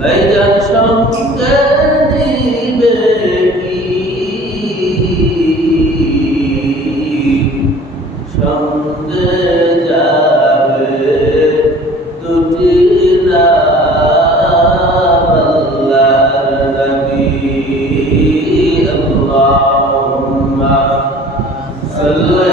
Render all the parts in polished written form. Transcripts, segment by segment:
ভাইজান সঙ্গে দিবে কি সঙ্গে যাবে দুটি নাম আল্লাহর নবী আল্লাহুম্মা সাল্লি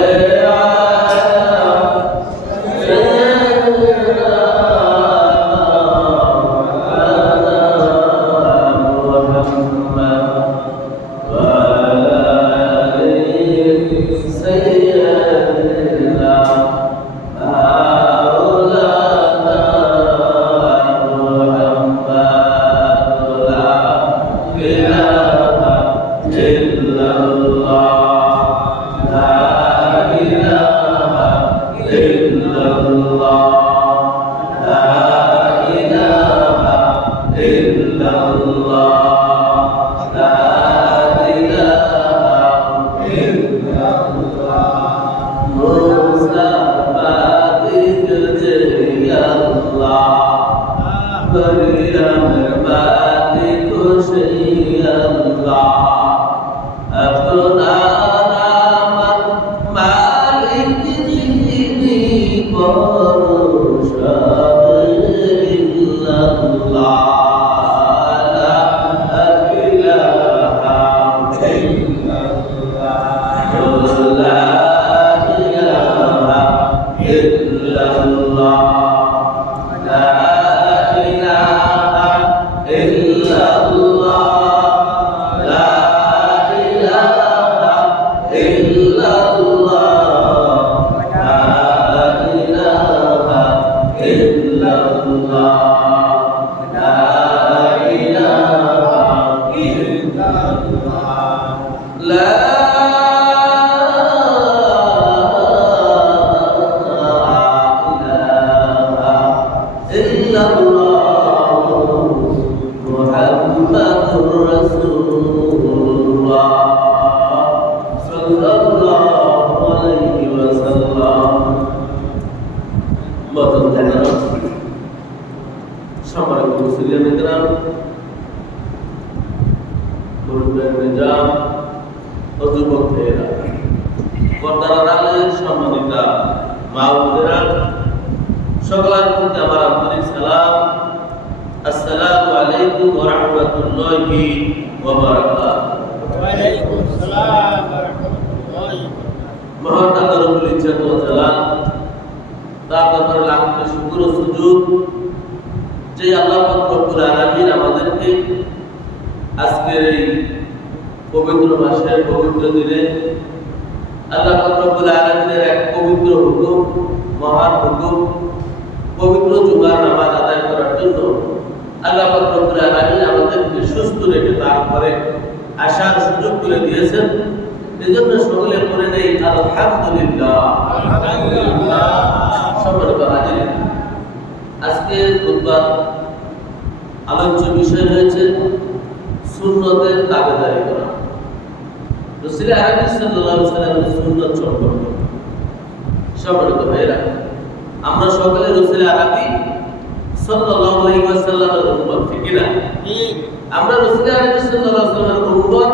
সকলের প্রতি আমার আন্তরিক সালাম। আসসালামু আলাইকুম ওয়া রাহমাতুল্লাহি ওয়া বারাকাতুহু। ওয়া আলাইকুম আসসালাম ওয়া রাহমাতুল্লাহি। মহান আল্লাহ রব্বুল ইজ্জত ওয়া জালাল তার দরবারে লাখ শুকর ও সুজুদ যে আল্লাহ পাক রব্বুল আলামিন আমাদেরকে আজকের এই পবিত্র মাসের পবিত্র দিনে আল্লাহ পাক রব্বুল আলামিনের এক পবিত্র হুকুম, মহান হুকুম, পবিত্র জুমার নামাজ আদায় করার জন্য আল্লাহ পাক রব্বুল আলামিন আমাদেরকে সুস্থ রেখে তারপরে আসার সুযোগ করে দিয়েছেন। এজন্য সকলে পড়ে নেই আলহামদুলিল্লাহ। আলহামদুলিল্লাহ। সম্মানিত হাজির, আজকে খুতবার আলোচ্য বিষয় হয়েছে সুন্নতের দাবিদারি করা। রাসূল আরবি সাল্লাল্লাহু আলাইহি ওয়াসাল্লামের সুন্নাত সম্পর্কে। সম্মানিত ভাইরা, আমরা সকলে রাসূল আরবি সাল্লাল্লাহু আলাইহি ওয়াসাল্লামের উম্মত, ঠিক না? ঠিক। আমরা রাসূল আরবি সাল্লাল্লাহু আলাইহি ওয়াসাল্লামের উম্মত।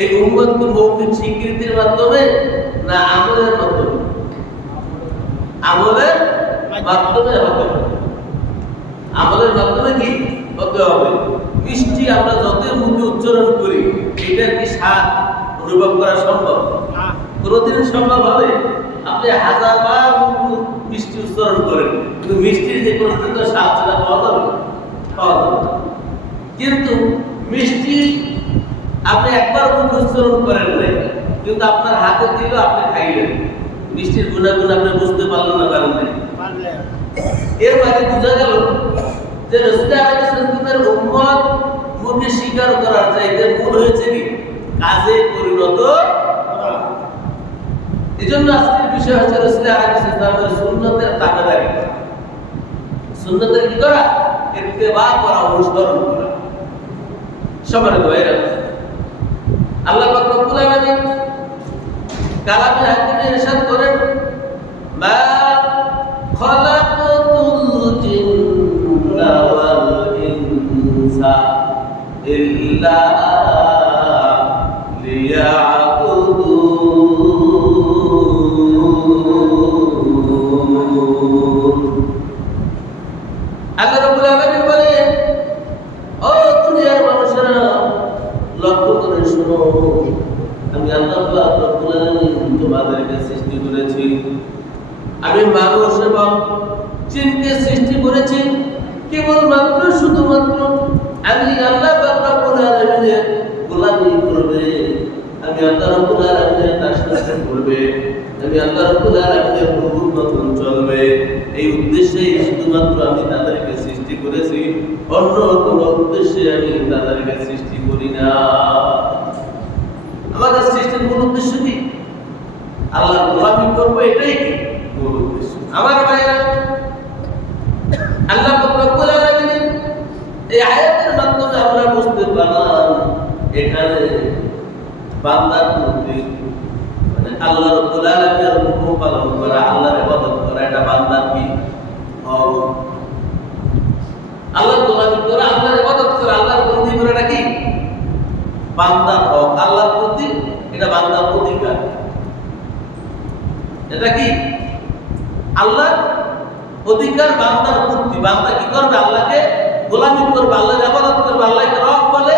এই উম্মতকে মৌখিক স্বীকৃতির মাধ্যমে না আমলের মাধ্যমে? আমলের মাধ্যমে হবে। আমলের মাধ্যমে কি হতে হবে? মিষ্টি আমরা যতই মুখে উচ্চারণ করি, এটার কি স্বাদ অনুভব করা সম্ভব? কোনদিন সম্ভব হবে? আপনি হাজারবার মিষ্টি উচ্চারণ করেন, কিন্তু মিষ্টির যে কোনো স্বাদ সেটা পাওয়া যাবে? পাওয়া যাবে। কিন্তু মিষ্টি আপনি একবার মুখে উচ্চারণ করেন নাই, কিন্তু আপনার হাতে দিলেও আপনি খাইলেন, মিষ্টির গুণাগুণ আপনি বুঝতে পারলেন না, কারণ নেই। এর মানে বোঝা গেল যে রাসূল আলাইহিস সালামের উম্মত মুখে স্বীকার করার চাইতে মূল হয়েছে কি কাজে পরিণত করা। এজন্য আজকের বিষয় হচ্ছে রাসূল আলাইহিস সালামের সুন্নতের তাবেদারি করা। সুন্নতের কি করা? ইত্তেবা করা, অনুসরণ করা। সম্মানিত ভাইরা, আল্লাহ পাক রব্বুল আলামিন কালামে হাকিমে ইরশাদ করেন, মা খালাকাতুল জিন্না ওয়াল ইনসা إلا ليعبدون আল্লাহ রাব্বুল আলামিন বলেন, ও দুনিয়ার মানুষেরা লক্ষ্য করে শোনো, আমি আল্লাহ পাক রব্বুল আলামিন তোমাদেরকে সৃষ্টি করেছি। আমি মানুষ এবং জিনকে সৃষ্টি করেছি কেবলমাত্র শুধুমাত্র আমি আল্লাহ পাক রব্বুল আলামিনের গোলামি করবে, আমি আল্লাহ রাব্বুল আলামিনের দাসত্ব করবে, আমি আল্লাহ রাব্বুল আলামিনের হুকুম মতন চলবে। এই উদ্দেশ্যেই শুধুমাত্র আমি তাদেরকে সৃষ্টি করেছি, অন্য কোনো উদ্দেশ্যে আমি তাদেরকে সৃষ্টি করি না। আমাদের সৃষ্টির মূল উদ্দেশ্য কি? আল্লাহর গোলামি করবো, এটাই মূল উদ্দেশ্য। আমার ভাইরা, আল্লাহ রাব্বুল আলামিন এই আয়াতের মাধ্যমে আমরা বুঝতে পারলাম এখানে বান্দার প্রতি মানে আল্লাহ রাব্বুল আলামিনের হুকুম পালন করা, আল্লাহর ইবাদত করা, এটা বান্দার কি হক। আল্লাহর গোলামি করা, আল্লাহর ইবাদত করা, আল্লাহর বন্দী করাটা কি বান্দার হক। আল্লাহর প্রতি এটা বান্দার অধিকার। এটা কি আল্লাহর অধিকার, বান্দার মুক্তি। বান্দা কি করবে? আল্লাহকে গোলামি করবে, আল্লাহর ইবাদত করবে, আল্লাহকে রব বলে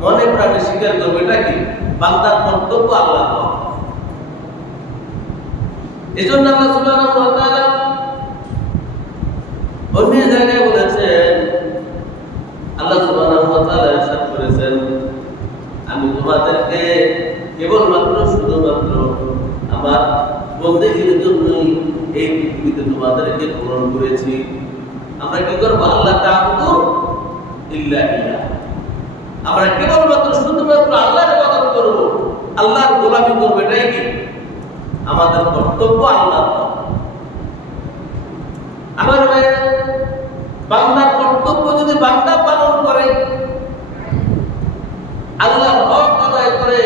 মনে প্রাণে স্বীকার করবে। এটা কি বান্দার কর্তব্য, আল্লাহর হক। এজন্য আল্লাহ সুবহানাহু ওয়া তাআলা অন্য জায়গায় বলেছেন, আল্লাহ সুবহানাহু ওয়া তাআলা ইরশাদ করেছেন, আমি তোমাদেরকে কেবলমাত্র শুধুমাত্র আমার বন্দেগীর জন্যই এই পৃথিবীতে তোমাদেরকে প্রেরণ করেছি। আমরা কি করবো? আল্লাহ তাআবুদু ইল্লা ইল্লাহ। আমরা কেবলমাত্র শুধুমাত্র আল্লাহর ইবাদত করব, আল্লাহর গোলামি করব। এটাই কি আমাদের কর্তব্য, আল্লাহর হক। আমার ভাইরা, বান্দার কর্তব্য যদি বান্দা পালন করে, আল্লাহর হক আদায় করে,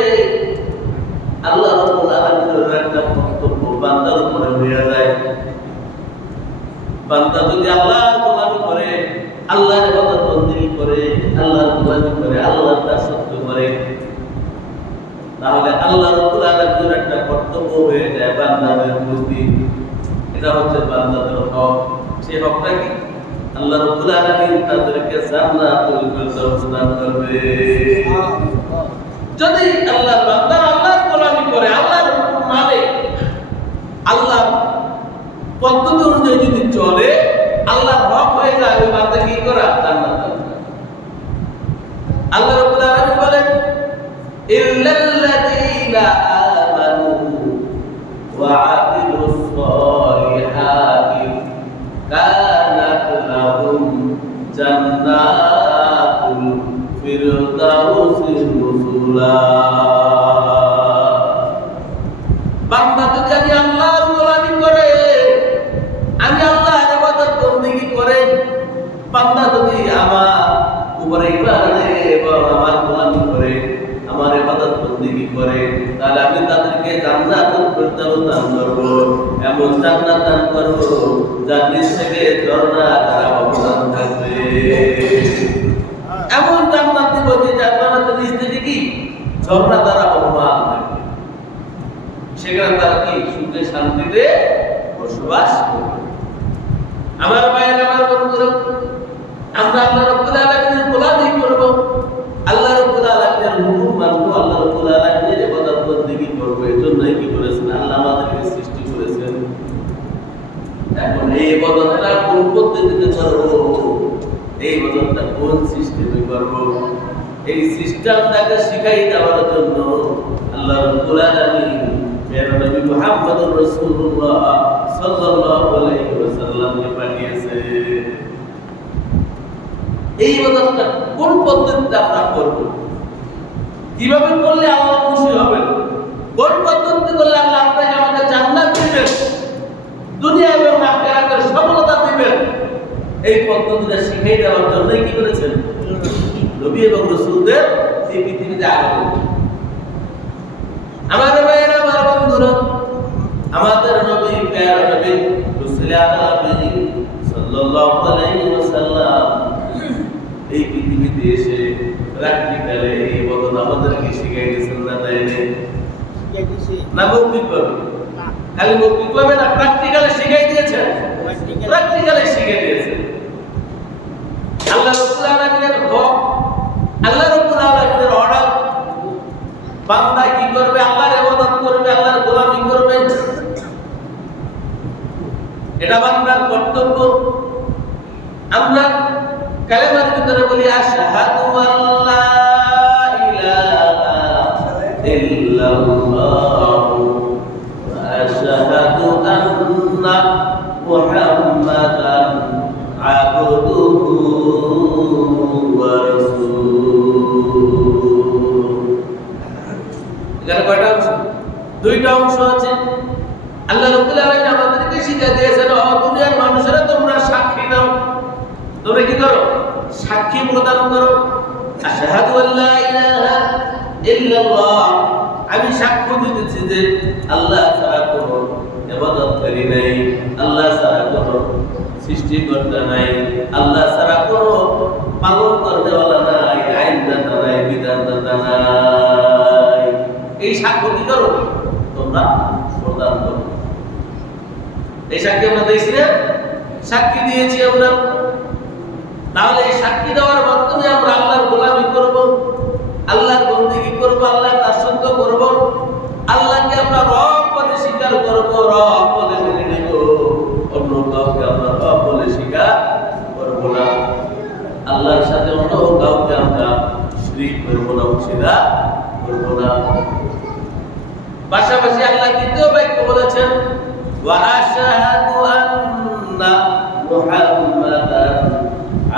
আল্লাহ রাব্বুল আলামিনের একটা কর্তব্য বান্দার উপরে হয়ে যায়। বান্দা যদি আল্লাহর গোলামি করে, আল্লাহর ইবাদত বندگی করে, আল্লাহর গোলামি করে, আল্লাহর দাসত্ব করে, তাহলে আল্লাহ রাব্বুল আলামিনের একটা কর্তব্য হয়ে যায় বান্দাদের প্রতি। এটা হচ্ছে বান্দাদের হক। সেই হকটা কি? আল্লাহ রাব্বুল আলামিন তাদেরকে জান্নাতুল ফিরদাউস দান করবে। যদি আল্লাহর বান্দা আল্লাহর গোলামি করে, আল্লাহর হুকুম মানে, আল্লাহর পদ্ধতি অনুযায়ী যদি চলে, আল্লাহর হক হয়ে যায়, ওই বান্দা কি করা? জান্নাত। আল্লাহ রাব্বুল আলামিন বলেন, ইল্লাল্লাযীনা আমানু ওয়া আমিলুস সালিহাতি কানাত লাহুম জান্নাতুল ফিরদাউসি নুজুলা। বান্দা যদি আমি আল্লাহর গোলামি করে, আমি আল্লাহর ইবাদত বندگی করে, বান্দা যদি আমার উপরে ঈমান আনে এবং আমার গোলামি করে, আমার ইবাদত বندگی করে, তাহলে আমি তাদেরকে জান্নাতুল ফিরদাউস দান করব। এমন জান্নাত দান করব যার নিচ থেকে ঝর্ণা ধারা অবদান থাকবে। এমন জান্নাত দিব যে জান্নাতের নিচ থেকে কি ঝর্ণা ধারা অবদান থাকবে। সেখানে তারা কি সুখে শান্তিতে বসবাস করবে। আমার ভাইয়েরা, আমার বন্ধুরা, আমরা আল্লাহ রাব্বুল আলামিনের গোলামি করব, আল্লাহ রাব্বুল আলামিনের হুকুম মানব, আল্লাহ রাব্বুল আলামিনের ইবাদত বندگی করব। এজন্যই কি করেছেন? আল্লাহ আমাদেরকে সৃষ্টি করেছেন। এখন এই ইবাদতটা কোন পদ্ধতিতে করব? এই ইবাদতটা কোন সিস্টেমে করব? এই সিস্টেমটাকে শিখাই দেওয়ার জন্য আল্লাহ রাব্বুল আলামিন প্রিয় নবী মুহাম্মদুর রাসূলুল্লাহ সাল্লাল্লাহু আলাইহি ওয়াসাল্লামকে পাঠিয়েছে। এই ইবাদতটা কোন পদ্ধতিতে আমরা করব? কিভাবে করলে আল্লাহ খুশি হবেন? কোন পদ্ধতিতে করলে আল্লাহ আপনাকে আমাদের জান্নাত দিবেন, দুনিয়া এবং আখিরাতের সফলতা দিবেন? এই পদ্ধতিটা শিখিয়ে দেওয়ার জন্যই কি করেছেন? নবী এবং রাসূলদের এই পৃথিবীতে আগমন। আমার ভাইয়েরা, আমার বন্ধুরা, আমাদের নবী, প্যারা নবী রাসূল আলামিন সাল্লাল্লাহু আলাইহি ওয়াসাল্লাম এই পৃথিবীতে এসে প্র্যাকটিক্যালে এই ইবাদত আমাদেরকে শিখিয়ে দিয়েছেন না তাই না মৌখিক ভাবে খালি মৌখিক ভাবে না প্র্যাকটিক্যালে শিখিয়ে দিয়েছেন প্র্যাকটিক্যালে শিখিয়ে দিয়েছেন আল্লাহ রাব্বুল আলামিনের হক আল্লাহ রাব্বুল আলামিনের অর্ডার বান্দা কি করবে আল্লাহর ইবাদত করবে আল্লাহর গোলামি করবে এটা বান্দার কর্তব্য আমরা কালেমার ভিতরে বলি আশহাদু আল্লা ইলাহা ইল্লাল্লাহ ওয়া আশহাদু আন্না মুহাম্মাদান আবদুহু ওয়া রাসূলুহু এখানে কয়টা অংশ দুইটা অংশ আছে আল্লাহ রাব্বুল আলামিন আমাদেরকে শিখিয়ে দিয়েছেন ও দুনিয়ার মানুষেরা তোমরা সাক্ষী দাও তোমরা কি করো সাক্ষী প্রদান করো আশহাদু আল্লা ইলাহা ইল্লাল্লাহ আমি সাক্ষ্য দিতেছি যে আল্লাহ ছাড়া কোনো ইবাদতকারী নাই আল্লাহ ছাড়া কোনো সৃষ্টিকর্তা নাই আল্লাহ ছাড়া কোনো পালন করনেওয়ালা নাই আইনদাতা নাই বিধানদাতা নাই এই সাক্ষ্য কি করো তোমরা প্রদান করো এই সাক্ষী আমরা দিয়েছি না সাক্ষী দিয়েছি আমরা তাহলে এই সাক্ষী দেওয়ার মাধ্যমে আমরা আল্লাহর গোলামি করব আল্লাহর বন্দেগী করব আল্লাহর দাসত্ব করব আল্লাহকে আমরা রব বলে স্বীকার করব রব বলে মেনে নেব অন্য কাউকে আমরা রব বলে স্বীকার করব না আল্লাহর সাথে অন্য কাউকে আমরা শরীক করব না অংশীদার করব না পাশাপাশি আল্লাহ দ্বিতীয় বাক্য বলেছেন ওয়া আশহাদু আন্না মুহাম্মাদান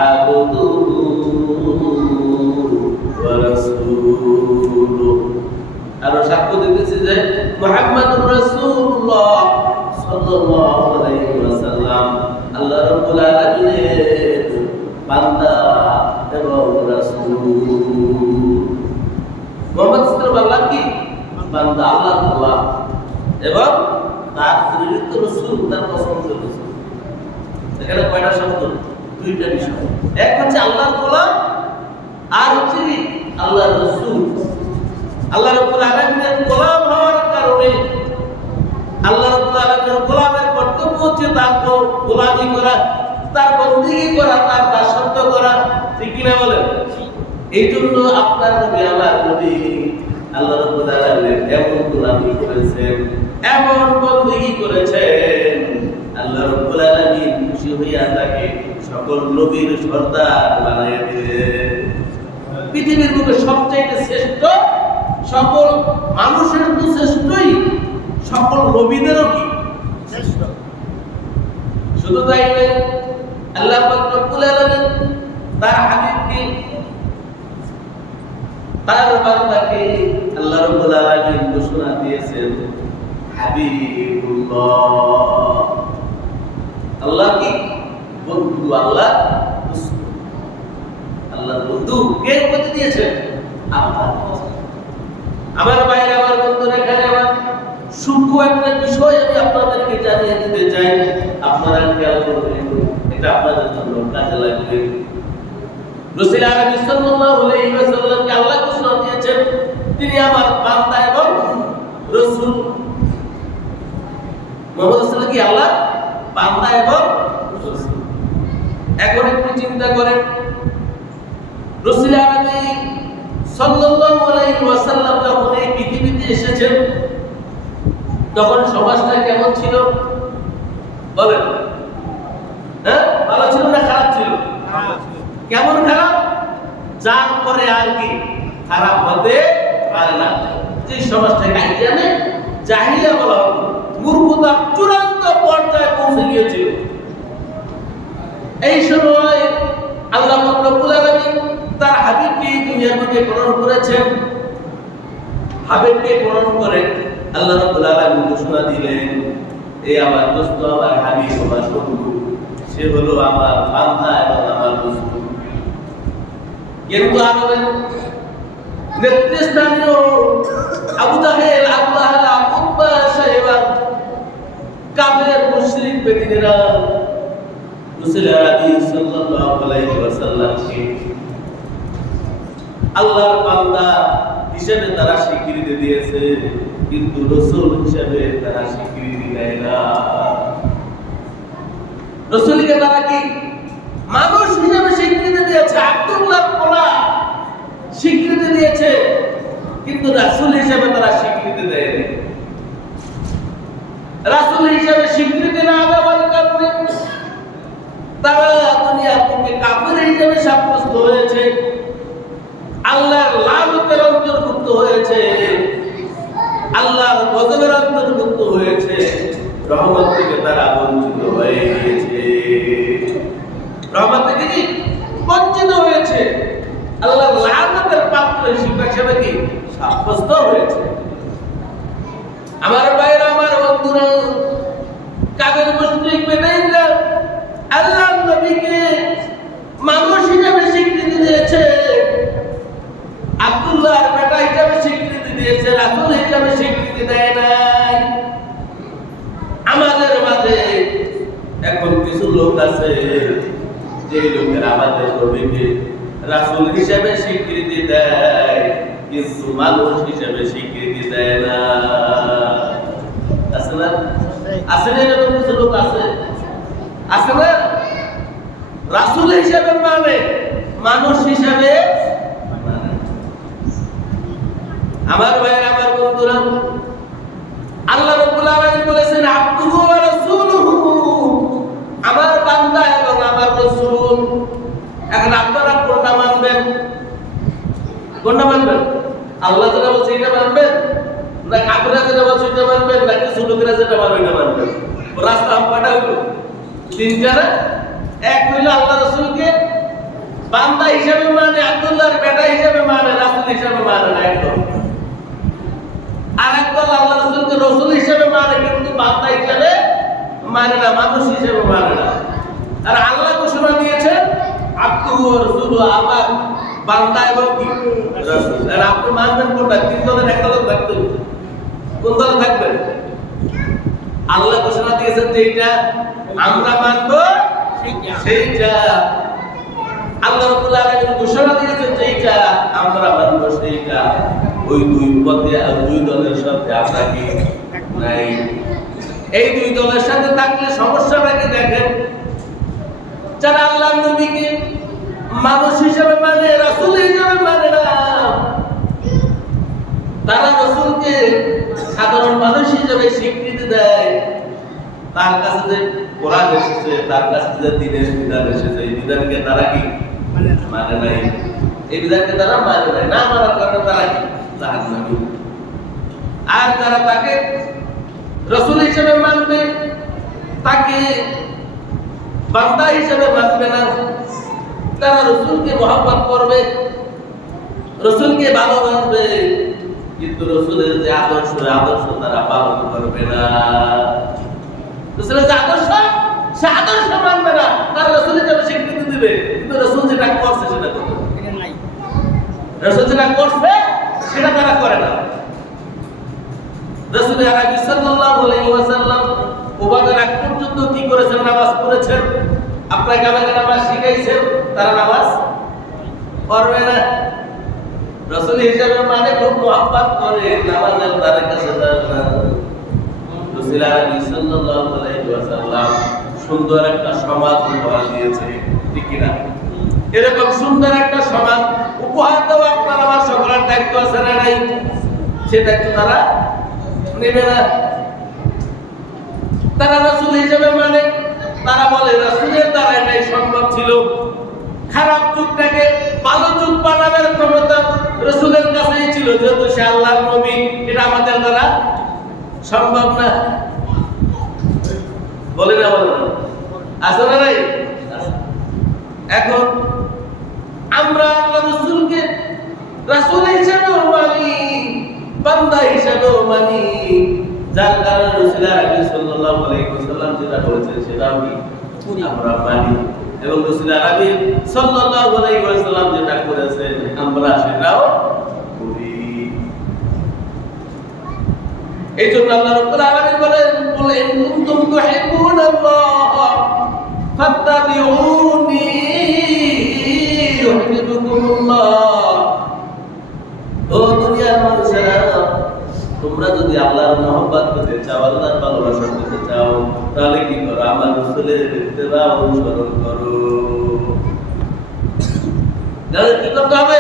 আবদুহু ওয়া রাসূলুহু আর সাক্ষ্য দিতেছি যে মুহাম্মাদুর রাসূলুল্লাহ সাল্লাল্লাহু আলাইহি ওয়াসাল্লাম আল্লাহ রাব্বুল আলামিনের বান্দা এবং রাসূল মুহাম্মদ সাল্লাল্লাহু আলাইহি বান্দা আল্লাহর গোলাম এবং তার প্রেরিত রাসূল তার পছন্দের রাসূল এখানে কয়টা শব্দ দুইটা বিষয় এক হচ্ছে আল্লাহর গোলাম আর হচ্ছে আল্লাহর রাসূল আল্লাহ রাব্বুল আলামিনের গোলাম হওয়ার কারণে আল্লাহ রাব্বুল আলামিনের গোলামের কর্তব্য হচ্ছে তার গোলামি করা তার বন্দেগী করা তার দাসত্ব করা ঠিক কি না বলেন এই জন্য আপনার নবী আমার নবী আল্লাহ রাব্বুল আলামিন এমন গোলামি করেছেন এমন বন্দেগী করেছেন আল্লাহ রাব্বুল আলামিন খুশি হইয়া তাকে সকল নবীর সর্দার বানাইয়া দিলেন পৃথিবীর বুকে সবচেয়ে শ্রেষ্ঠ সকল মানুষের তো শ্রেষ্ঠই সকল নবীদেরও কি শ্রেষ্ঠ শুধু তাই নয় আল্লাহ পাক রব্বুল আলামিন তার হাবিবকে তার বান্দাকে আল্লাহ রাব্বুল আলামিন ঘোষণা দিয়েছেন হাবিবুল্লাহ আল্লাহ কি বন্ধু আল্লাহ আল্লাহর বন্ধু কে বলে দিয়েছেন আল্লাহ আমার বাইরে আমার বন্ধুরা এখানে আমার সূক্ষ্ম একটা বিষয় আমি আপনাদেরকে জানিয়ে দিতে চাই আপনারা খেয়াল করবেন এটা আপনাদের জন্য কাজে লাগবে রাসূল আরবি সাল্লাল্লাহু আলাইহি ওয়াসাল্লামকে আল্লাহ ঘোষণা দিয়েছেন তিনি আমার বান্দা এবং রাসূল মুহাম্মদ সাল্লাল্লাহু কি আল্লাহ বান্দা এবং রাসূল এখন একটু চিন্তা করেন রাসূল আরবি সাল্লাল্লাহু আলাইহি ওয়াসাল্লাম যখন এই পৃথিবীতে এসেছেন তখন সমাজটা কেমন ছিল বলেন হ্যাঁ ভালো ছিল না খারাপ ছিল কেমন খারাপ যার পরে আর কি খারাপ হতে পারে না যে সমাজটাকে আইজানে জাহিলিয়া বলা হতো মূর্খতা চূড়ান্ত পর্যায়ে পৌঁছে গিয়েছিল এই সময় আল্লাহ রাব্বুল আলামিন তার হাবিবকে দুনিয়ার মধ্যে প্রেরণ করেছেন হাবিবকে প্রেরণ করে আল্লাহ রাব্বুল আলামিন ঘোষণা দিলেন এই আমার দোস্ত আমার হাবিব আমার বন্ধু সে হলো আমার বান্দা এবং আমার রাসূল কিন্তু আরবের নেতৃস্থানীয় আবু জাহেল আবু লাহাব উতবা সাহেবা কাফের মুশরিক বেদিনেরা রাসূল আরবি সাল্লাল্লাহু আলাইহি ওয়াসাল্লামকে আল্লাহর বান্দা হিসেবে তারা স্বীকৃতি দিয়েছে, কিন্তু রাসূল হিসেবে তারা স্বীকৃতি দেয় না। রাসূলকে তারা কি মানুষ হিসেবে স্বীকৃতি দিয়েছে, আব্দুল্লাহর পোলা স্বীকৃতি দিয়েছে, কিন্তু রাসূল হিসেবে তারা স্বীকৃতি দেয়নি। রাসূল হিসেবে স্বীকৃতি না দেওয়ার কারণে তারা দুনিয়ার থেকে কাফির হিসেবে সাব্যস্ত হয়েছে, আল্লাহর লানতের অন্তর্ভুক্ত হয়েছে, আল্লাহর গজবের অন্তর্ভুক্ত হয়েছে, রহমত থেকে তারা বঞ্চিত হয়ে গিয়েছে, রহমত থেকে কি বঞ্চিত হয়েছে, আল্লাহর লানতের পাত্র হিসেবে কি সাব্যস্ত হয়েছে। আমার ভাইরা, আমার বন্ধুরা, কাফের মুশরিক বেঈমানরা আল্লাহর নবীকে মানুষ হিসেবে স্বীকৃতি দিয়েছে, আব্দুল্লাহর বেটা হিসেবে স্বীকৃতি দিয়েছে, রাসূল হিসেবে স্বীকৃতি দেয় নাই। আমাদের মাঝে এখন কিছু লোক আছে যে লোকেরা আমাদের নবীকে রাসূল হিসেবে স্বীকৃতি দেয়, কিন্তু মানুষ হিসেবে স্বীকৃতি দেয় না। আছে না? আছে না? এরকম কিছু লোক আছে, আছে না? রাসূল হিসেবে মানে, মানুষ হিসেবে মানে। আমার ভাই, আমার বন্ধুরা, আল্লাহ রাব্বুল আলামিন বলেছেন আব্দুহু ওয়া রাসূলুহু, আমার বান্দা এবং আমার রাসূল। এখন আপনারা কোনটা মানবেন? কোনটা মানবেন? আল্লাহ যেটা বলছে এটা মানবেন, না কাফিররা যেটা বলছে এটা মানবেন, না কিছু লোকেরা যেটা বলে এটা মানবেন? রাস্তা কয়টা হইলো? তিনটা না? এক হইলো আল্লাহ রাসূলকে বান্দা হিসেবে মানে, আব্দুল্লাহর বেটা হিসেবে মানে, রাসূল হিসেবে মানে না একদম। আরেকদল আল্লাহ রাসূলকে রাসূল হিসেবে মানে, কিন্তু বান্দা হিসেবে মানে না, মানুষ হিসেবে মানে না। আর আল্লাহ ঘোষণা দিয়েছেন আব্দুহু ওয়া রাসূলুহু, আমার বান্দা এবং কি রাসূল। আর আপনি মানবেন কোনটা? তিন দলের একটা দল থাকতে হবে। কোন দলে থাকবেন? আল্লাহ ঘোষণা দিয়েছেন যে এটা আমরা মানব, সেইটা আল্লাহ রাব্বুল আলামিন ঘোষণা দিয়েছেন যে এটা আমরা মানব, সেইটা। ওই দুই পথে আর দুই দলের সাথে আমরা কি নাই। এই দুই দলের সাথে থাকলে সমস্যাটা কি দেখেন, যারা আল্লাহর নবীকে মানুষ হিসেবে মানে, রাসূল হিসেবে মানে না, তারা রাসূলকে সাধারণ মানুষ হিসেবে স্বীকৃতি দেয়। তার কাছে যে কোরআন এসেছে, তার কাছে যে দ্বীনের বিধান এসেছে, এই বিধানকে তারা কি মানে নাই, এই বিধানকে তারা মানে নাই। না মানার কারণে তারা কি জাহান্নামী। আর যারা তাকে রাসূল হিসেবে মানবে, তাকে বান্দা হিসেবে মানবে না, তারা রাসূলকে মহব্বত করবে, রাসূলকে ভালোবাসবে, কিন্তু রাসূলের যে আদর্শ তারা পালন করবে না। রাসূলের যে আদর্শ, সে আদর্শ মানবে না, তারা রাসূল হিসেবে স্বীকৃতি দিবে, কিন্তু রাসূল যেটা করছে সেটা করবে না। রাসূল যেটা করছে সেটা তারা করে না। রাসূল আরবি সাল্লাল্লাহু আলাইহি ওয়াসাল্লাম ওবাদের আগ পর্যন্ত কি করেছেন? নামাজ পড়েছেন, আপনাকে আমাকে নামাজ শিখাইছেন, তারা নামাজ পড়বে না। রাসূল হিসেবে মানে খুব মহব্বত করে, নামাজের তার কাছে যায় না। রাসূল আরবি সাল্লাল্লাহু আলাইহি ওয়াসাল্লাম সুন্দর একটা সমাজ উপহার দিয়েছে, ঠিক কি না? এরকম সুন্দর একটা সমাজ উপহার দেওয়া আপনার আমার সকলের দায়িত্ব আছে না নাই? সে দায়িত্ব তারা নেবে না। তারা রাসূল হিসেবে মানে, তারা বলে রাসূলের দ্বারা এটাই সম্ভব ছিল। খারাপ যুগটাকে ভালো যুগ বানানোর ক্ষমতা রাসূলের কাছেই ছিল, যেহেতু সে আল্লাহর নবী, এটা আমাদের দ্বারা সম্ভব না। বলে না, বলে না, আছে না নাই? এখন আমরা আল্লাহ রাসূলকে রাসূল হিসেবেও মানি, বান্দা হিসেবেও মানি, যার কারণে রাসূল আরবি সাল্লাল্লাহু আলাইহি ওয়াসাল্লাম যেটা বলেছেন সেটাও কি আমরা মানি, এবং রাসূল আরবি সাল্লাল্লাহু আলাইহি ওয়াসাল্লাম যেটা করেছেন আমরা সেটাও করি। এইজন্য আল্লাহ রাব্বুল আলামিন বলেন, কুল ইন কুনতুম তুহিব্বুনাল্লাহ ফাত্তাবিউনি ইউহিব্বুকুমুল্লাহ। তোমরা যদি আল্লাহর মহব্বত পেতে চাও, আল্লাহর ভালোবাসা পেতে চাও, তাহলে কি করো? আমার রাসূলের ইত্তেবা অনুসরণ করো। তাহলে কি করতে হবে?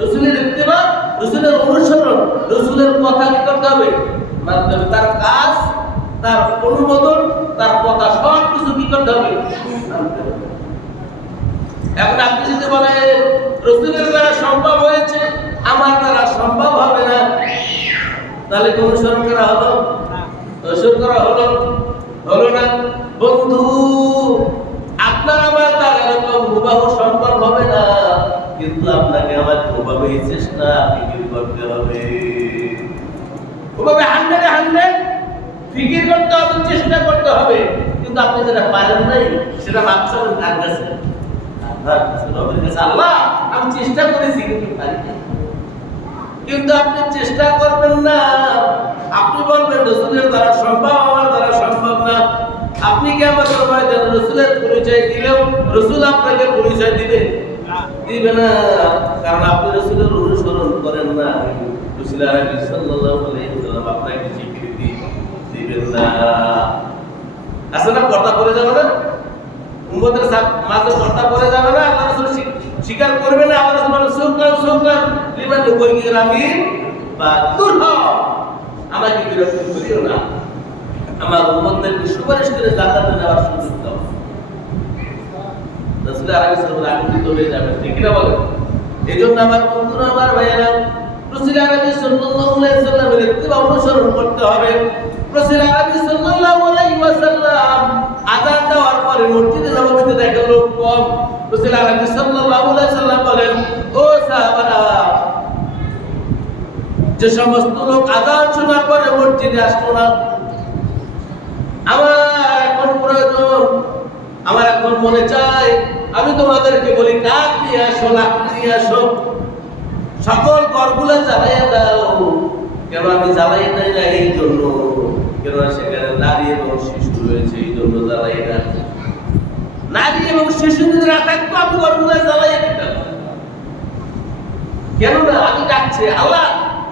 রাসূলের ইত্তেবা, রাসূলের অনুসরণ, রাসূলের কথা কি করতে হবে? মানতে হবে। তার কাজ, তার অনুমোদন, তার কথা সব কিছু কি করতে হবে? মানতে হবে। এখন আপনি যদি বলেন রাসূলের দ্বারা সম্ভব হয়েছে, আমার দ্বারা সম্ভব হবে না, তাহলে কি অনুসরণ করা হলো? অনুসরণ করা হলো? হলো না। বন্ধু, আপনার আমার দ্বারা এরকম হুবহু সম্ভব হবে না, কিন্তু আপনাকে আমার ওভাবে চেষ্টা ফিকির করতে হবে, ওভাবে 100 ফিকির করতে হবে, চেষ্টা করতে হবে। কিন্তু আপনি যেটা পারেন নাই সেটা মাপছেন কার কাছে? আল্লাহ, আমি চেষ্টা করেছি কিন্তু পারি না। কিন্তু আপনি চেষ্টা করবেন না, আপনি বলবেন রাসূলের দ্বারা সম্ভব, আমার দ্বারা সম্ভব না। আপনি কি আমার সময় দেন? রাসূলের পরিচয় দিলেও রাসূল আপনাকে পরিচয় দিবে না, কারণ আপনি রাসূলের অনুসরণ করেন না। রাসূল আরবি সাল্লাল্লাহু আলাইহি ওয়াসাল্লাম আপনাকে স্বীকৃতি দিবেন না। আসলে পর্দা পড়ে যাবে না, উম্মতের মাঝে পর্দা পড়ে যাবে না, আল্লাহ রাসূল স্বীকার করবে না। আল্লাহ রাসূল বলেন সুবহান সুবহান লিমান ইউবাইয়ির আমিন বা দূর হও, আমাকে বিরক্ত করিও না, আমার উম্মতদেরকে সুপারিশ করে জান্নাতে যাওয়ার সুযোগ দাও। রাসূল আরবি সাল্লাল্লাহু আলাইহি ওয়াসাল্লাম হয়ে যাবে, ঠিক না বলেন? এইজন্য আমার বন্ধুরা, আমার ভাইয়েরা, রাসূল আরবি সাল্লাল্লাহু আলাইহি ওয়াসাল্লামের ইত্তেবা অনুসরণ করতে হবে। রাসূল আরবি সাল্লাল্লাহু আলাইহি ওয়াসাল্লাম আযান দেওয়ার পরে মসজিদে নববীতে দেখা লোক কম। রাসূল আরবি সাল্লাল্লাহু আলাইহি ওয়াসাল্লাম বলেন, ও সাহাবারা, যে সমস্ত লোক আযান শোনার পরে মসজিদে আসলো না, আমার এখন প্রয়োজন, আমার এখন মনে চায় আমি তোমাদেরকে বলি কাঠ নিয়ে আসো, লাকড়ি নিয়ে আসো, সকল ঘরগুলো জ্বালাইয়া দাও। কেন আমি জ্বালাই নাই না? এই জন্য, কেন সেখানে নারী এবং শিশু রয়েছে, এই জন্য জ্বালাই না। নারী এবং শিশু যদি না থাকতো আমি ঘরগুলো জ্বালাইয়া দিতাম। কেন না? আমি ডাকছি আল্লাহ,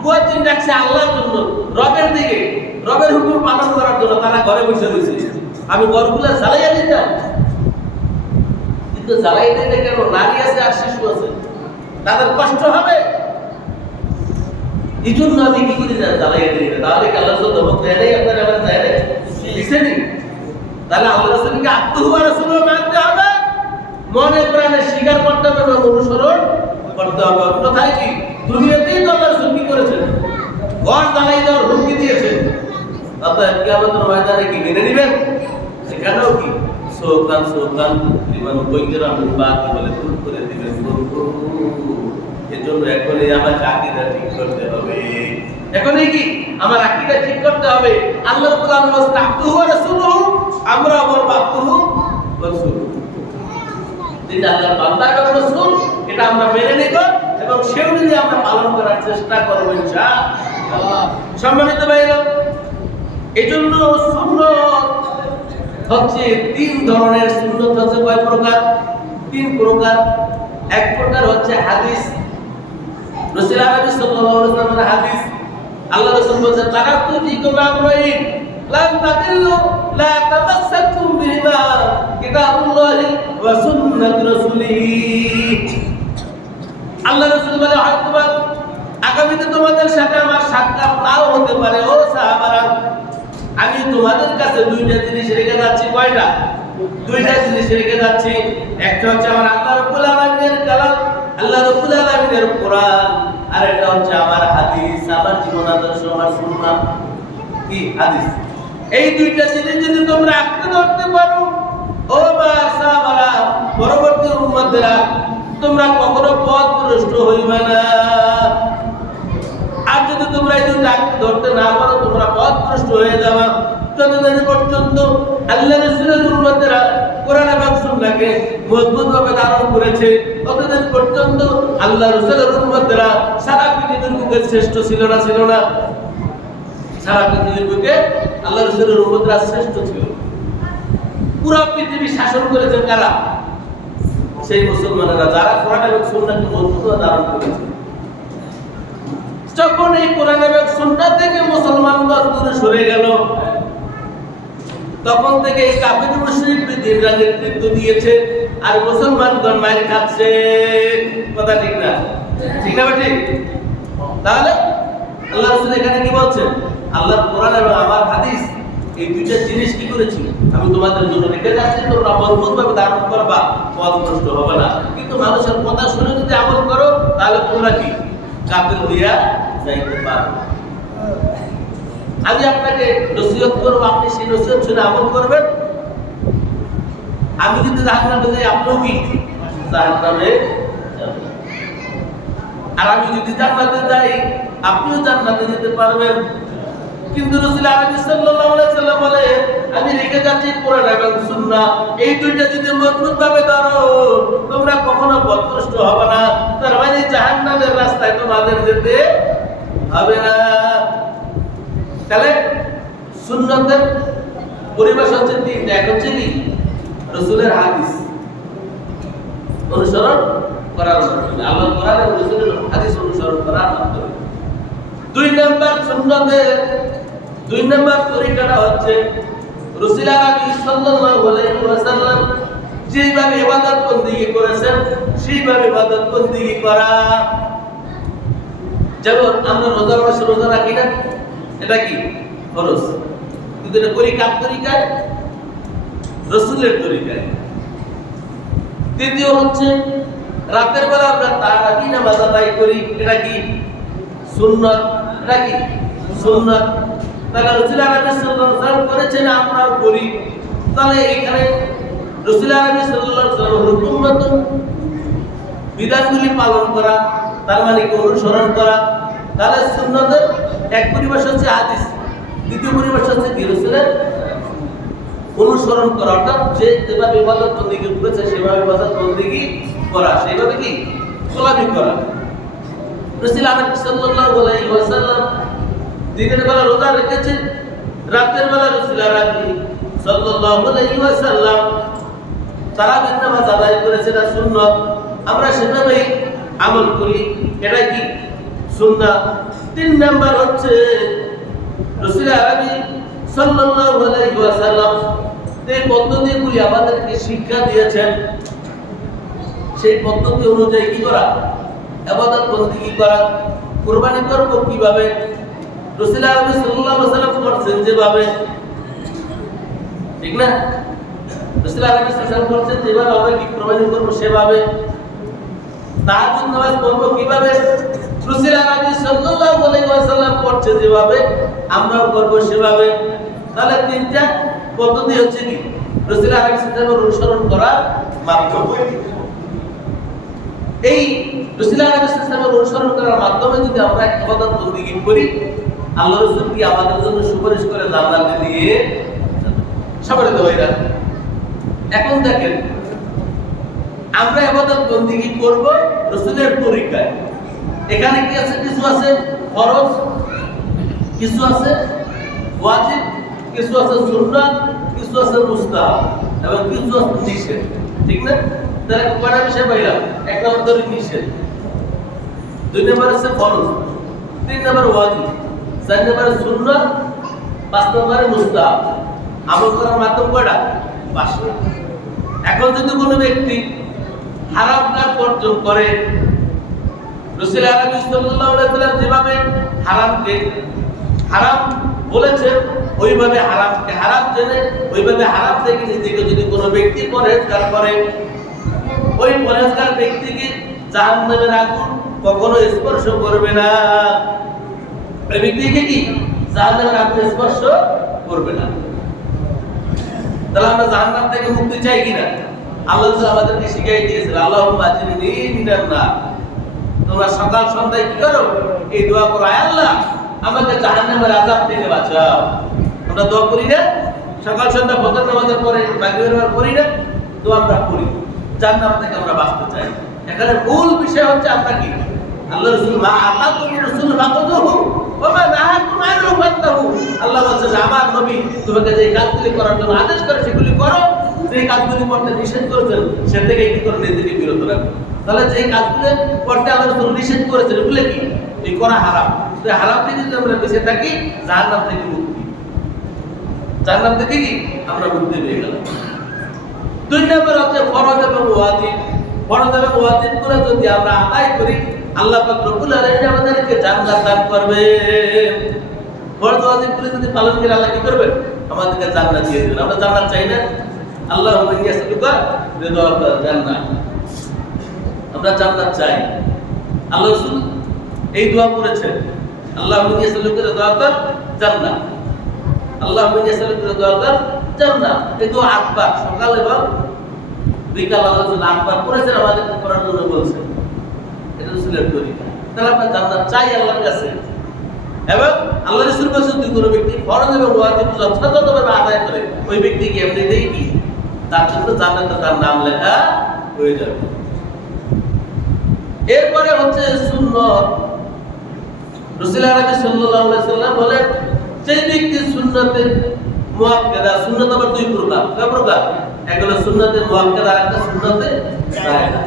মুয়াজ্জিন ডাকছে আল্লাহর জন্য, রবের দিকে, রবের হুকুম পালন করার জন্য। তারা ঘরে বসে রয়েছে, আমি ঘরগুলো জ্বালাইয়া দিতাম। কিন্তু জ্বালাই দিতে কেন? নারী আছে আর শিশু আছে, তাদের কষ্ট হবে, এই জন্য আমি কি করি না? জ্বালাইয়া দিই। তাহলে কি আল্লাহ রাসূল ধমক দেয় নাই? আপনারা আবার দেয় নাই? দিছেনি? তাহলে আল্লাহ রাসূলকে আত্মহুয়া রাসূল মানতে হবে, মনে প্রাণে স্বীকার করতে হবে এবং অনুসরণ করতে হবে। অন্যথায় কি দুনিয়াতেই তো আল্লাহ রাসূল কি করেছেন? ঘর জ্বালাই দেওয়ার হুমকি দিয়েছেন। অতএব কিয়ামতের ময়দানে কি মেনে নেবেন? সেখানেও কি সুবহান সুবহান লিমান ইউবাইয়ির আমিন বা কি বলে দূর করে দিবেন। এজন্য এখনই আমার আকীদা ঠিক করতে হবে, এখনই কি আমার আকীদা ঠিক করতে হবে। আল্লাহ কোরআন ওয়াস্তাহতুহু ওয়া রাসূলুহু, আমরা বলব আব্দুহু ওয়া রাসূলুহু। তিনি আল্লাহর বান্দা এবং রাসূল, এটা আমরা মেনে নেব এবং সেই অনুযায়ী আমরা পালন করার চেষ্টা করব ইনশাআল্লাহ। সম্মানিত ভাইরা, এজন্য সুন্নাত হচ্ছে 3 ধরনের। সুন্নাত হচ্ছে কয় প্রকার? 3 প্রকার। এক প্রকার হচ্ছে হাদিস, রাসূল আরবি সাল্লাল্লাহু আলাইহি ওয়াসাল্লামের হাদিস। আল্লাহ রাসূল বলেছেন, তারাকতু ফীকুম আমরাইন লান তাদিল্লু লা তামাসসাকুম বিহিমা কিতাবুল্লাহি ওয়া সুন্নাতু রাসূলিহি। আল্লাহ রাসূল বলে, হয়তো আগামীতে তোমাদের সাথে আমার সাক্ষাৎ নাও হতে পারে। ও সাহাবারা, আমি তোমাদের কাছে 2টা জিনিস রেখে যাচ্ছি। কয়টা? 2টা জিনিস রেখে যাচ্ছি। একটা হচ্ছে আমার আল্লাহ রাব্বুল আলামিনের কালাম, আল্লাহ রাব্বুল আলামিনের কোরআন, আর একটা হচ্ছে আমার হাদিস, আমার জীবন আদর্শ, আমার সুন্নাহ। কি? হাদিস। এই 2টা জিনিস যদি তোমরা আঁকড়ে ধরতে পারো, ও সাহাবারা, পরবর্তী উম্মতেরা, তোমরা কখনো পথভ্রষ্ট হইবে না। আর যদি তোমরা এই 2টা আঁকড়ে ধরতে না পারো, তোমরা পথভ্রষ্ট হয়ে যাবে। যতদিন পর্যন্ত আল্লাহ রাসূলের উম্মতেরা কোরআন এবং সুন্নাহকে মজবুতভাবে ধারণ করেছে, ততদিন পর্যন্ত আল্লাহ রাসূলের উম্মতেরা সারা পৃথিবীর বুকে শ্রেষ্ঠ ছিল না? ছিল না? সারা পৃথিবীর বুকে আল্লাহ রাসূলের উম্মতেরা শ্রেষ্ঠ ছিল। পুরো পৃথিবী শাসন করেছেন কারা? সেই মুসলমানেরা, যারা কোরআন এবং সুন্নাহকে মজবুতভাবে ধারণ করেছে। যখন এই কোরআন এবং সুন্নাহ থেকে মুসলমানগণ দূরে সরে গেল, তখন থেকে এই কাফির মুশরিকরা নেতৃত্ব দিয়েছে, আর মুসলমানগণ মার খাচ্ছে। কথা ঠিক না? ঠিক না ঠিক? তাহলে আল্লাহ রাসূল এখানে কি বলছেন? আল্লাহর কোরআন এবং আমার হাদিস, এই দুইটা জিনিস কি করেছি আমি তোমাদের জন্য রেখে যাচ্ছি, তোমরা মজবুতভাবে ধারণ করবা, পথ নষ্ট হবে না। কিন্তু মানুষের কথা শুনে যদি আমল করো, তাহলে তোমরা কি কাফের হইয়া যাইতে পারো। আমি আপনাকে নসিহত করবো, আপনি সেই নসিহত শুনে আমল করবেন। আমি যদি জাহান্নামে যাই, আপনিও কি জাহান্নামে যাবেন। আর আমি যদি জান্নাতে যাই, আপনিও জান্নাতে যেতে পারবেন। কিন্তু রাসূল আরবি সাল্লাল্লাহু আলাইহি সাল্লাম বলে, আমি রেখে যাচ্ছি কোরআন এবং সুন্নাহ, এই দুইটা যদি মজবুতভাবে ধরো, তোমরা কখনো পথভ্রষ্ট হবে না। তার মানে জাহান্নামের রাস্তায় তোমাদের যেতে হবে না। তাহলে সুন্নতের পরিবেশ হচ্ছে তিনটা। এক হচ্ছে কি রাসূলের হাদিস অনুসরণ করার মাধ্যমে, আল্লাহর কোরআন এবং রাসূলের হাদিস অনুসরণ করার মাধ্যমে। দুই নাম্বার সুন্নতের দুই নাম্বার তরিকাটা হচ্ছে রাসূল আরবি সাল্লাল্লাহু আলাইহি ওয়াসাল্লাম যেভাবে ইবাদত বندگی করেছেন সেইভাবে ইবাদত বندگی করা। যেমন আমরা রোজার মাসে রোজা রাখি না, এটা কি ফরজ, কিন্তু এটা করি কার তরিকায়? রাসূলের তরিকায়। দ্বিতীয় হচ্ছে রাতের বেলা আমরা তারাবি নামাজ আদায় করি, এটা কি সুন্নাত, এটা কি সুন্নাত। তাহলে রাসূল আরবি সাল্লাল্লাহু আলাইহি ওয়াসাল্লাম করেছেন, আমরাও করি। তাহলে এখানে রাসূল আরবি সাল্লাল্লাহু আলাইহি ওয়াসাল্লাম হুকুম মত বিধানগুলি পালন করা, তার মানে কি অনুসরণ করা। তাহলে সুন্নাতের এক পরিভাষা হচ্ছে হাদিস, দ্বিতীয় পরিভাষা হচ্ছে কি রাসূলের অনুসরণ করা, অর্থাৎ যে যেভাবে ইবাদত বندگی করেছে সেভাবে ইবাদত বندگی করা, সেভাবে কি গোলামি করা। রাসূল আরবি সাল্লাল্লাহু আলাইহি ওয়াসাল্লাম দিনের বেলা রোজা রেখেছেন, রাতের বেলা রাসূল আরবি সাল্লাল্লাহু আলাইহি ওয়াসাল্লাম তারাবির নামাজ আদায় করেছেন, এটা সুন্নাত। আমরা সেভাবেই আমল করি, এটা কি সুন্নাত। তিন নাম্বার হচ্ছে রাসূল আরবি সাল্লাল্লাহু আলাইহি ওয়াসাল্লাম এই পদ্ধতিগুলি আমাদেরকে শিক্ষা দিয়েছেন, সেই পদ্ধতি অনুযায়ী কি করা, ইবাদত বندگی করা। কুরবানি করব কিভাবে? রাসূল আরবি সাল্লাল্লাহু আলাইহি ওয়াসাল্লাম করছেন যেভাবে, ঠিক না? রাসূল আরবি সাল্লাল্লাহু আলাইহি ওয়াসাল্লাম করছেন যেভাবে আমরা কি কুরবানি করব সেভাবে। তাহাজ্জুদ নামাজ পড়ব কিভাবে? রাসূল আরবি সাল্লাল্লাহু আলাইহি ওয়াসাল্লাম করছেন যেভাবে, আমরাও করব সেভাবে। তাহলে তিনটা পদ্ধতি হচ্ছে কি রাসূল আরবি সাল্লাল্লাহু আলাইহি ওয়াসাল্লামের অনুসরণ করার মাধ্যমে। এই রাসূল আরবি সাল্লাল্লাহু আলাইহি ওয়াসাল্লামের অনুসরণ করার মাধ্যমে যদি আমরা ইবাদত বندگی করি, আল্লাহ রাসূল কি আমাদের জন্য সুপারিশ করে জান্নাতে নিয়ে সবারে দেওয়াইরা। এখন দেখেন, আমরা ইবাদত বندگی করব রাসূলের তরিকায়। এখানে কি আছে? কিছু আছে ফরজ, কিছু আছে ওয়াজিব, কিছু আছে সুন্নাত, কিছু আছে মুস্তাহাব এবং কিছু আছে নিষেধ, ঠিক না? তাহলে কয়টা বিষয় পাইলাম? এক নম্বর ধরে নিষেধ, দুই নম্বর আছে ফরজ, তিন নম্বর ওয়াজিব, চার নম্বর সুন্নাত, পাঁচ নম্বরে মুস্তাহাব। আমল করার মাধ্যম কয়টা? পাঁচটা। এখন যদি কোনো ব্যক্তি হারাম কাজ বর্জন করে, রাসূল আরবি সাল্লাল্লাহু আলাইহি ওয়াসাল্লাম যেভাবে হারামকে হারাম বলেছেন, ওইভাবে হারামকে হারাম জেনে ওইভাবে হারাম থেকে নিজেকে যদি কোনো ব্যক্তি পরহেজগার করে, ওই পরহেজগার ব্যক্তিকে জাহান্নামের আগুন কখনো স্পর্শ করবে না। ওই ব্যক্তিকে কি জাহান্নামের আগুন স্পর্শ করবে না। তাহলে আমরা জাহান্নাম থেকে মুক্তি চাই কিনা? আল্লাহ তাআলা আমাদেরকে শিখিয়ে দিয়েছেন, আল্লাহুম্মা আজরিনি মিনান নার। তোমরা সকাল সন্ধ্যায় কি করো? এই দোয়া করো, আয় আল্লাহ আমাকে জাহান্নামের আযাব থেকে বাঁচাও। আমরা দোয়া করি না? সকাল সন্ধ্যা ফজর নামাজের পরে, মাগরিবের পরে করি না? দোয়া আমরা করি, জাহান্নাম থেকে আমরা বাঁচতে চাই। এখানে মূল বিষয় হচ্ছে আমরা কি আল্লাহ রাসূল মা আতাকুম রাসূল ফাকুযুহু ওয়া মা নাহাকুম আনহু ফান্তাহু। আল্লাহ বলেন আমার নবী তোমাকে যে কাজগুলি করার জন্য আদেশ করে সেগুলি করো, যে কাজগুলি করতে নিষেধ করেছেন সে থেকে কি করে নিজেকে বিরত রাখো। তাহলে যে কাজগুলো করতে আল্লাহ রাসূল নিষেধ করেছেন এগুলো কি? এই করা হারাম। যদি হারাম থেকে যদি আমরা বেঁচে থাকি জাহান্নাম থেকে মুক্তি, জাহান্নাম থেকে কি আমরা মুক্তি পেয়ে গেলাম। 2 নম্বর হচ্ছে ফরজ এবং ওয়াজিব। ফরজ এবং ওয়াজিব গুলো যদি আমরা আদায় করি আল্লাহ পাক রব্বুল আলামিন আমাদেরকে জান্নাত দান করবে। ফরজ ওয়াজিব গুলো যদি পালন করি আল্লাহ কি করবে? আমাদেরকে জান্নাত দিয়ে দিবেন। আমরা জান্নাত চাই না? আল্লাহুম্মা ইন্নী আসআলুকা রিদাকা জান্নাহ, আমরা জান্নাত চাই। আল্লাহ রাসূল এই দোয়া করেছেন, আল্লাহুম্মা ইন্নী আসআলুকা রিদাকা জান্নাহ, আল্লাহুম্মা ইন্নী আসআলুকা রিদাকা জান্নাহ। এই দোয়া 8 বার সকাল এবং বিকাল আল্লাহ রাসূল 8 বার করেছেন, আমাদেরকে করার জন্য বলছেন। এটা রাসূলের তরিকা। তাহলে আমরা জান্নাত চাই আল্লাহর কাছে। এবং আল্লাহ রাসূল বলেছেন যদি কোনো ব্যক্তি ফরজ এবং ওয়াজিব যথাযথভাবে আদায় করে ওই ব্যক্তিকে এমনিতেই কি তার জন্য জান্নাতে তার নাম লেখা হয়ে যাবে। এরপরে হচ্ছে সুন্নাত। রাসূল আরবি সাল্লাল্লাহু আলাইহি সাল্লাম বলেন যে ব্যক্তি সুন্নাতে মুআক্কাদা, সুন্নাত আবার 2 প্রকার। কয় প্রকার? এক হলো সুন্নাতে মুআক্কাদা, আর একটা সুন্নাতে জায়েদা।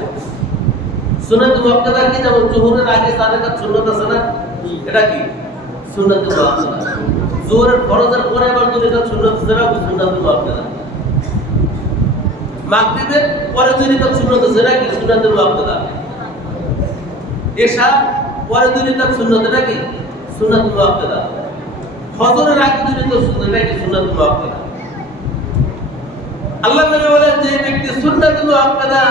সুন্নাতে মুআক্কাদা কি? যেমন যোহরের আগে 4 রাকাত সুন্নাত আছে না, এটা কি সুন্নাতে মুআক্কাদা। যোহরের ফরজের পরে আবার 2 রাকাত সুন্নাত আছে না, সুন্নাতে মুআক্কাদা। মাগরিবের পরে 2 রাকাত সুন্নাত আছে না, কি সুন্নাতে মুআক্কাদা। এশা পরে 2 রাকাত সুন্নাত, এটা কি সুন্নাতে মুআক্কাদা। ফজরের আগে 2 রাকাত সুন্নাত, এটা কি সুন্নাতে মুআক্কাদা। আল্লাহ নবী বলেন যে ব্যক্তি সুন্নাতে মুআক্কাদা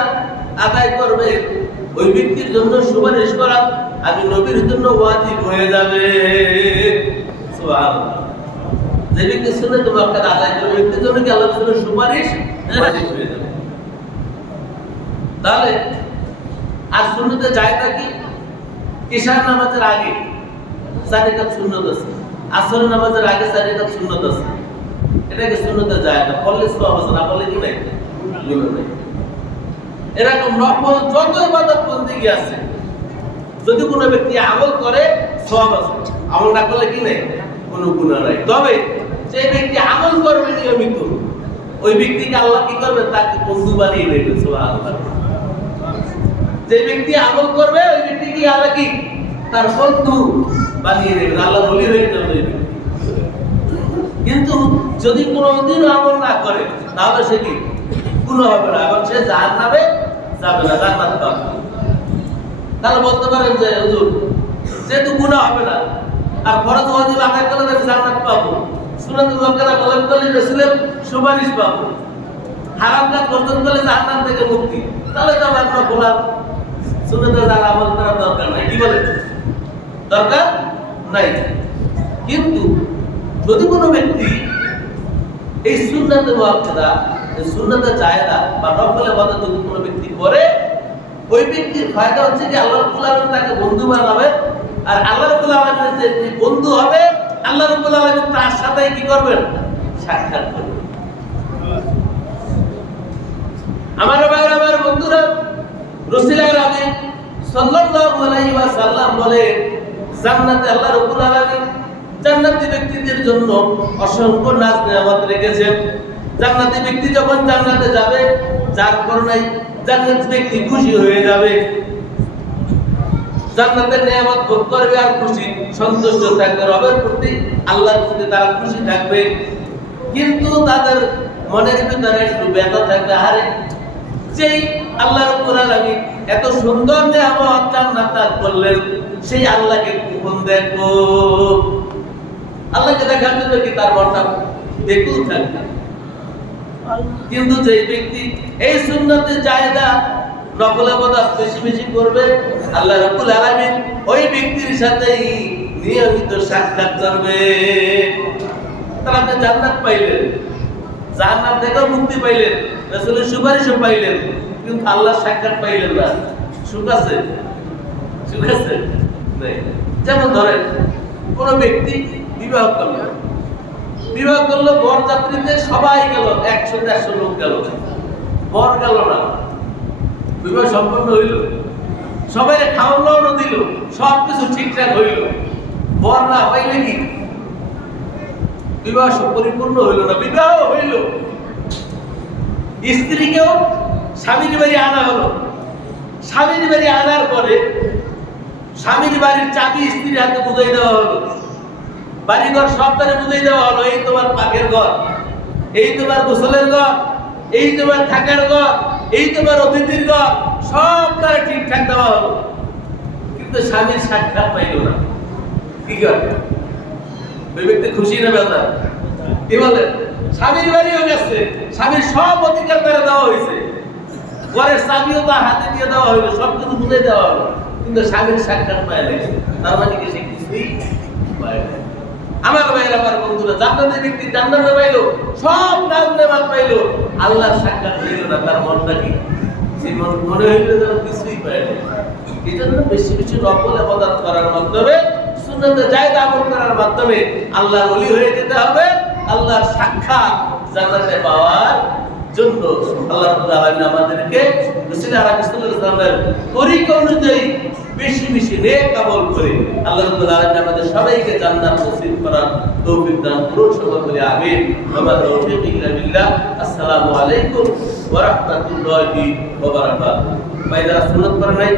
আদায় করবে ওই ব্যক্তির জন্য সুপারিশ করা আমি নবীর জন্য ওয়াজিব হয়ে যাবে। সুবহানাল্লাহ। যে ব্যক্তি সুন্নাতে মুআক্কাদা আদায় করবে ওই ব্যক্তির জন্য কি আল্লাহর জন্য সুপারিশ ওয়াজিব হয়ে যাবে। তাহলে আর সুন্নাতে জায়েদা কি? ইশার নামাজের আগে 4 রাকাত সুন্নাত আছে, আসরের নামাজের আগে 4 রাকাত সুন্নাত আছে, এটাকে সুন্নাতে জায়েদা। পড়লে সওয়াব আছে, না পড়লে কি নাই? গুনাহ নাই। এরকম নফল যত ইবাদত বন্দেগী আছে যদি কোনো ব্যক্তি আমল করে সওয়াব আছে, আমল না করলে কি নাই? কোনো গুনাহ নাই। তবে যে ব্যক্তি আমল করবে নিয়মিত ওই ব্যক্তিকে আল্লাহ কি করবে? তাকে বন্ধু বানিয়ে নেবে। সুবহানাল্লাহ। যে ব্যক্তি আমল করবে ওই ব্যক্তিকে আল্লাহ কি তার বন্ধু বানিয়ে নেবে, আল্লাহ বলি হয়ে যাবে। কিন্তু যদি কোনোদিন আমল না করে তাহলে সে কি গুনাহ হবে না এবং সে জাহান্নামে যাবে না, জান্নাত পাবে। তাহলে বলতে পারেন যে হুজুর যেহেতু গুনাহ হবে না আর ফরজ ওয়াজিব আদায় করলে আমি জান্নাত পাবো, সুন্নাতুল মুআক্কাদা পালন করলে রাসূলের সুপারিশ পাবো, হারাম কাজ বর্জন করলে জাহান্নাম থেকে মুক্তি, তাহলে তো আমার নফল সুন্নাতের দ্বারা আমল করার দরকার নাই। কি বলেন? দরকার নাই। কিন্তু যদি কোনো ব্যক্তি এই সুন্নাতে মুআক্কাদা, এই সুন্নাতে জায়েদা বা নফল ইবাদত যদি কোনো ব্যক্তি করে ওই ব্যক্তির ফায়দা হচ্ছে যে আল্লাহ রাব্বুল আলামিন তাকে বন্ধু বানাবে। আর আল্লাহ রাব্বুল আলামিন যে বন্ধু হবে আল্লাহ রাব্বুল আলামিন তার সাথে কি করবেন? সাক্ষাৎ করবেন। আমার ভাইরা, আমার বন্ধুরা, রাসূল আরবি সাল্লাল্লাহু আলাইহি ওয়াসাল্লাম বলে জান্নাতে আল্লাহ রাব্বুল আলামিন জান্নাতি ব্যক্তিদের জন্য অসংখ্য নাজ নিয়ামত রেখেছেন। জান্নাতি ব্যক্তি যখন জান্নাতে যাবে যার কারণে জান্নাতি ব্যক্তি খুশি হয়ে যাবে, জান্নাতের নিয়ামত ভোগ করবে আর খুশি সন্তুষ্ট থাকবে রবের প্রতি, আল্লাহর প্রতি তারা খুশি থাকবে। কিন্তু তাদের মনের ভিতরে একটু ব্যথা থাকবে, আরে যেই আল্লাহ রাব্বুল আলামিন এত সুন্দর নিয়ামত জান্নাত দান করলেন সেই আল্লাহকে কখন দেখবো? আল্লাহকে দেখার জন্য কি তার মনটা বেকুল থাকবে। কিন্তু যে ব্যক্তি এই সুন্নাতে জায়েদা নফল ইবাদত বেশি বেশি করবে আল্লাহ রাব্বুল আলামিন ওই ব্যক্তির সাথেই নিয়মিত সাক্ষাৎ করবে। তাহলে আপনি জান্নাত পাইলেন, জাহান্নাম থেকে মুক্তি পাইলেন, রাসূলের সুপারিশও পাইলেন, কিন্তু আল্লাহর সাক্ষাৎ পাইলেন না। সুখ আছে? সুখ আছে? নাই। যেমন ধরেন কোন ব্যক্তি বিবাহ করলো, বরযাত্রীতে সবাই গেল, 100-150 লোক গেল, বর গেল না, বিবাহ সম্পন্ন হইল, সবাই খাওয়ানো দিল, সবকিছু ঠিকঠাক হইল, বর না পাইলে কি বিবাহ পরিপূর্ণ হইল না? বিবাহ হইল, স্ত্রীকেও স্বামীর বাড়ি আনা হলো, স্বামীর বাড়ি আনার পরে স্বামীর বাড়ির চাবি স্ত্রীর হাতে বুঝাই দেওয়া হলো, বাড়িঘর সব তারে বুঝাই দেওয়া হলো, এই তোমার পাকের ঘর, এই তোমার গোসলের ঘর, এই তোমার থাকার ঘর, এই তোমার অতিথির ঘর, সব তারা ঠিকঠাক দেওয়া হলো। কিন্তু স্বামীর সাক্ষাৎ পাইল না। কি করে ওই ব্যক্তি খুশি না বেজার? কি বলেন? স্বামীর বাড়িও গেছে, স্বামীর সব অধিকার তারা দেওয়া হয়েছে, ঘরের চাবিও তার হাতে দিয়ে দেওয়া হলো, সবকিছু বুঝাই দেওয়া হলো, কিন্তু স্বামীর সাক্ষাৎ পায় না। তার মানে কি সে কিছুই পায় না? আমার ভাইয়ের, আমার বন্ধুরা, জান্নাতের ব্যক্তি জান্নাতে পাইলো, সব নাম নেমাত পাইলো, আল্লাহর সাক্ষাৎ পাইল না। তার মনটা কি? সে মনে হইল যেন কিছুই পায় না। এই জন্য বেশি বেশি নফল ইবাদত করার মাধ্যমে, সুন্নতে জায়েজ আমল করার মাধ্যমে আল্লাহর ওলি হয়ে যেতে হবে, আল্লাহর সাক্ষাৎ জান্নাতে পাওয়ার জন্য। আল্লাহ রাব্বুল আলামিন আমাদেরকে রাসূল আরবি সাল্লাল্লাহু আলাইহি ওয়াসাল্লামের তরিকা অনুযায়ী বেশি বেশি নেক আমল করে আল্লাহ রাব্বুল আলামিন আমাদের সবাইকে জান্নাত নসিব করার তৌফিক দান করুন। সকলে বলি আমিন। ওয়া মা তাওফীক ইল্লা বিল্লাহ। আসসালামু আলাইকুম ওয়া রাহমাতুল্লাহি ওয়া বারাকাতুহু। ভাই যারা সুন্নাত করে নাই